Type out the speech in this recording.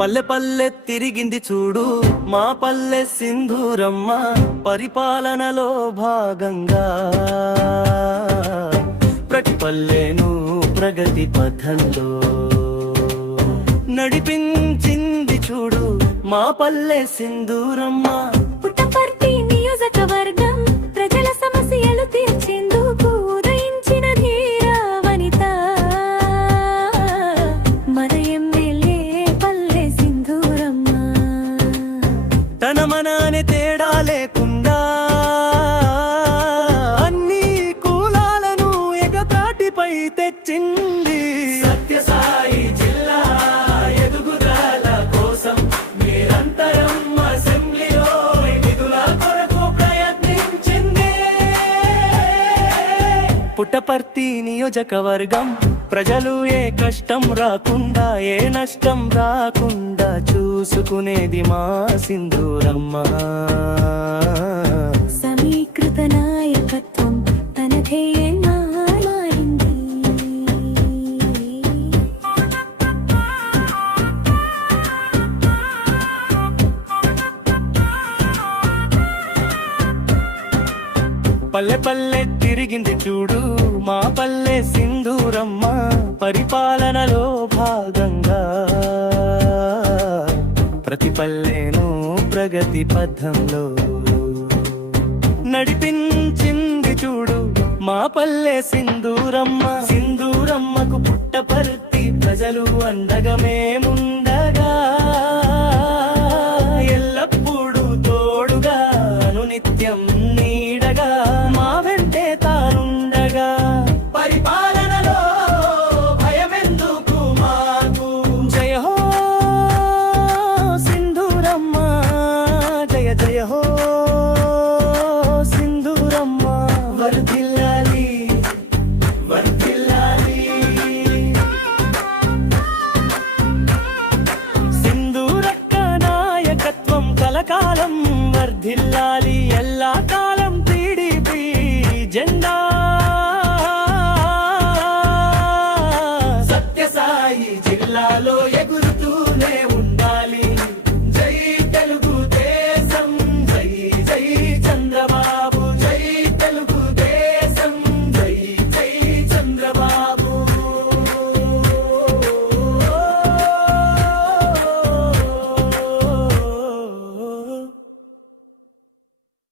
పల్లె పల్లె తిరిగింది చూడు మా పల్లె సింధూరమ్మ పరిపాలనలో భాగంగా ప్రతి పల్లెను ప్రగతి పథంలో నడిపించింది చూడు మా పల్లె సింధూరమ్మ. పుట్టపర్తి నియోజకవర్గం ప్రజల సమస్యలు తీర్చేందుకు ఉదయించిన ధీర వనిత మన ఎమ్మెల్యే పల్లె సింధూరమ్మ. తన మనానే తేడా లేకుండా అన్ని కులాలను ఏకతాటిపై తెచ్చింది. సత్యసాయి జిల్లా ఎదుగుదల కోసం నిరంతరం అసెంబ్లీలో నిధుల కొరకు ప్రయత్నించింది. పుట్టపర్తి నియోజకవర్గం ప్రజలు ఏ కష్టం రాకుండా ఏ నష్టం రాకుండా చూసుకునేది మా సింధూరమ్మ. సమీకృత నాయకత్వం తన ధ్యేయంగా మారింది. పల్లె పల్లె తిరిగింది చూడు మా పల్లె సింధూరమ్మ పరిపాలనలో భాగంగా ప్రతి పల్లెను ప్రగతి పథంలో నడిపించింది చూడు మా పల్లె సింధూరమ్మ. సింధూరమ్మకు పుట్టపర్తి ప్రజలు అండగా మేము